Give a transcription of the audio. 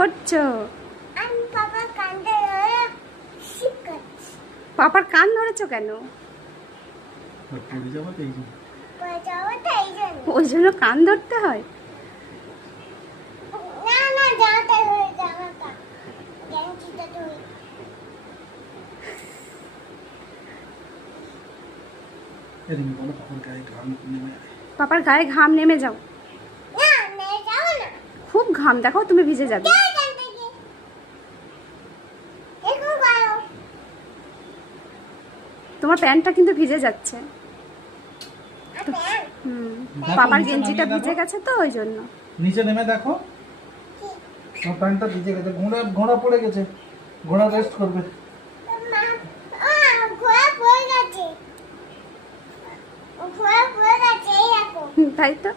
করছো? আমি বাবা কান্দে শিখাচ্ছি। পাপার কান ধরেছো কেন? পড়ে যাবো তো এই জন্য। পড়ে যাবো তো এই জন্য। ওই জন্য কান ধরতে হয়? না না জামাটা ধরে জামাটা গেঞ্জিটা ধরে। রিমি বলো পাপার গায়ে ঘাম নেমে আয়। পাপার গায়ে ঘাম নেমে যাও। না মেরে যাবো না। খুব ঘাম, দেখো তুমি ভিজে যাবে। যাই এখান থেকে। একটু গায়ো। তোমার প্যান্টটা কিন্তু ভিজে যাচ্ছে। আপেল। দেখো, পাপার নিচে গেঞ্জিটা নামিয়ে ভিজে দেখো। গেছে তো ওই জন্য। নিচে নেমে দেখো, তোমার প্যান্টটা ভিজে গেছে। ঘোড়া পড়ে গেছে, ঘোড়া রেস্ট করবে। মা ঘোড়া পড়ে গেছে। ঘোড়া পড়ে গেছে এই দেখো। তাই তো।